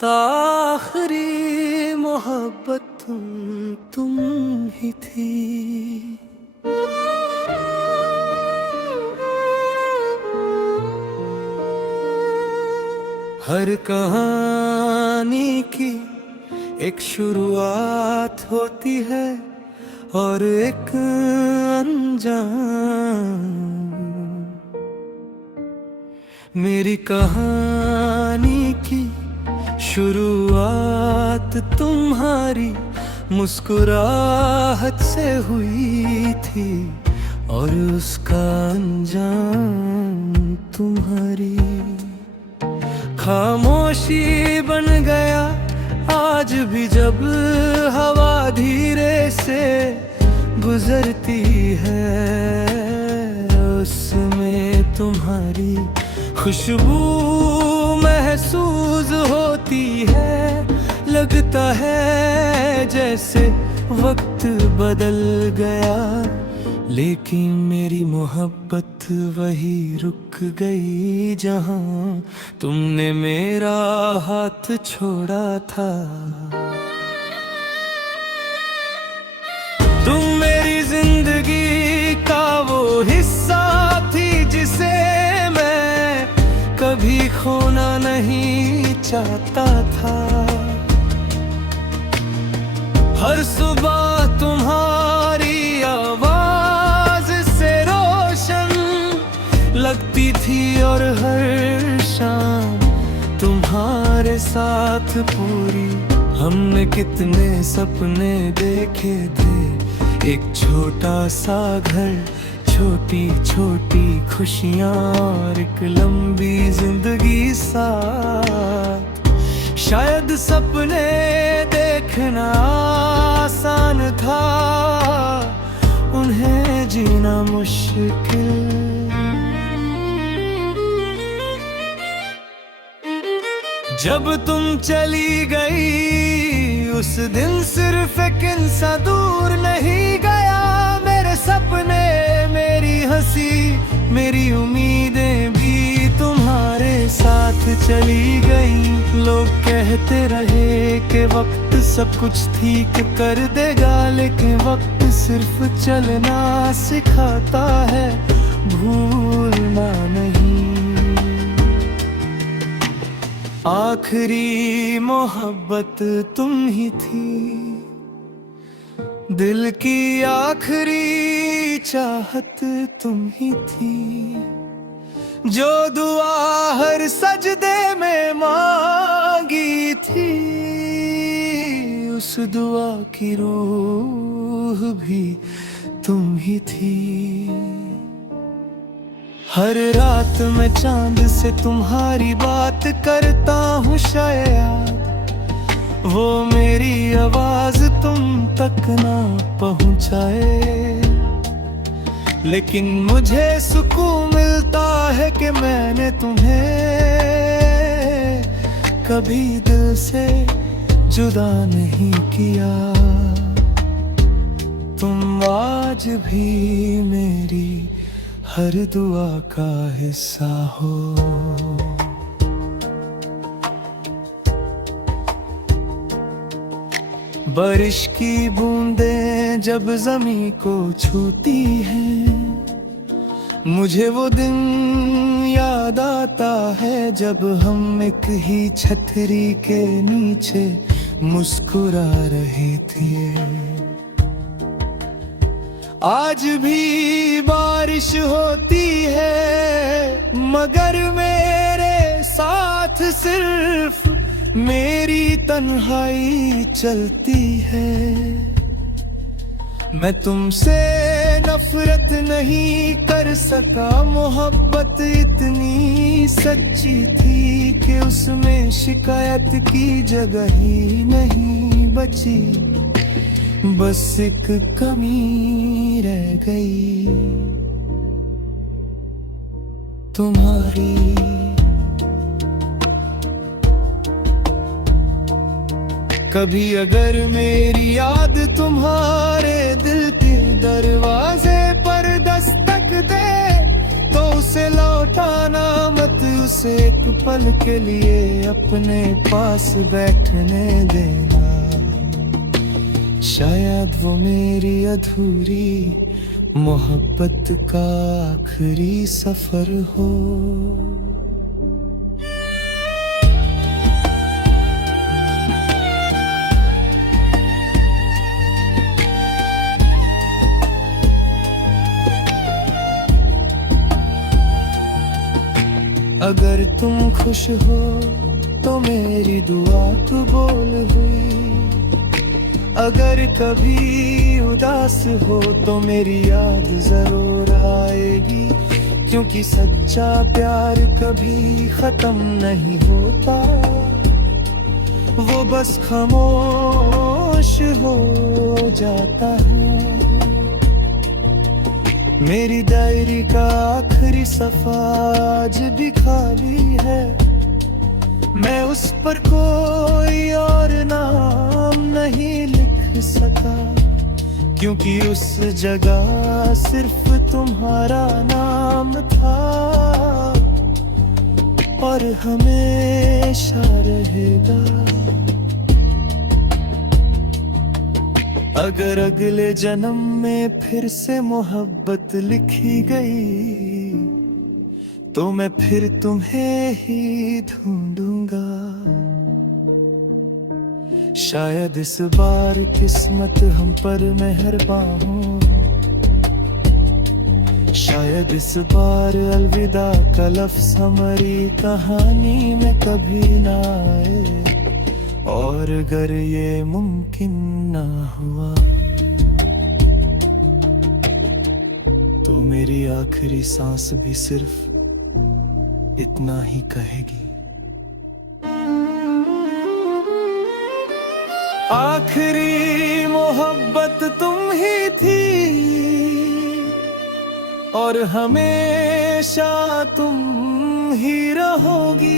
आखिरी मोहब्बत तुम ही थी। हर कहानी की एक शुरुआत होती है और एक अनजान। मेरी कहानी की शुरुआत तुम्हारी मुस्कुराहट से हुई थी और उसका अंजाम तुम्हारी खामोशी बन गया। आज भी जब हवा धीरे से गुजरती है, उसमें तुम्हारी खुशबू महसूस होती है। लगता है जैसे वक्त बदल गया, लेकिन मेरी मोहब्बत वही रुक गई जहां तुमने मेरा हाथ छोड़ा था। तुम मेरी जिंदगी का वो हिस्सा थी जिसे मैं कभी खोना नहीं चाहता था। हर सुबह तुम्हारी आवाज से रोशन लगती थी और हर शाम तुम्हारे साथ पूरी। हमने कितने सपने देखे थे, एक छोटा सा घर, छोटी छोटी खुशियाँ और एक लंबी जिंदगी साथ। शायद सपने देखना आसान था, उन्हें जीना मुश्किल। जब तुम चली गई उस दिन सिर्फ एक इंसान दूर नहीं गया। मेरे सपने, मेरी हंसी, मेरी उम्मीदें भी तुम्हारे साथ चली गई। लोग कहते रहे कि वक्त सब कुछ ठीक कर देगा, लेकिन वक्त सिर्फ चलना सिखाता है, भूलना नहीं। आखिरी मोहब्बत तुम ही थी, दिल की आखिरी चाहत तुम ही थी। जो दुआ हर सजदे में मांगी थी, उस दुआ की रूह भी तुम ही थी। हर रात मैं चांद से तुम्हारी बात करता हूँ, शायद वो मेरी आवाज तुम तक ना पहुँचाए। लेकिन मुझे सुकून मिलता है कि मैंने तुम्हें कभी दिल से जुदा नहीं किया। तुम आज भी मेरी हर दुआ का हिस्सा हो। बारिश की बूंदें जब ज़मीं को छूती हैं, मुझे वो दिन याद आता है जब हम एक ही छतरी के नीचे मुस्कुरा रहे थे। आज भी बारिश होती है, मगर मेरे साथ सिर्फ मेरी तन्हाई चलती है। मैं तुमसे नफरत नहीं कर सका, मोहब्बत इतनी सच्ची थी कि उसमें शिकायत की जगह ही नहीं बची। बस एक कमी रह गई तुम्हारी। कभी अगर मेरी याद तुम्हारे दिल के दरवाजे पर दस्तक दे, तो उसे लौटाना मत, उसे एक पल के लिए अपने पास बैठने देना। शायद वो मेरी अधूरी मोहब्बत का आखिरी सफर हो। अगर तुम खुश हो तो मेरी दुआ कबूल हुई, अगर कभी उदास हो तो मेरी याद जरूर आएगी। क्योंकि सच्चा प्यार कभी खत्म नहीं होता, वो बस खामोश हो जाता है। मेरी डायरी का आखिरी सफा आज भी खाली है, मैं उस पर कोई और नाम नहीं लिख सका। क्योंकि उस जगह सिर्फ तुम्हारा नाम था और हमेशा रहेगा। अगर अगले जन्म में फिर से मोहब्बत लिखी गई तो मैं फिर तुम्हें ही ढूंढूंगा। शायद इस बार किस्मत हम पर मेहरबान हो, शायद इस बार अलविदा का लफ्ज़ हमारी कहानी में कभी ना आए। और अगर ये मुमकिन ना हुआ तो मेरी आखिरी सांस भी सिर्फ इतना ही कहेगी। आखिरी मोहब्बत तुम ही थी और हमेशा तुम ही रहोगी।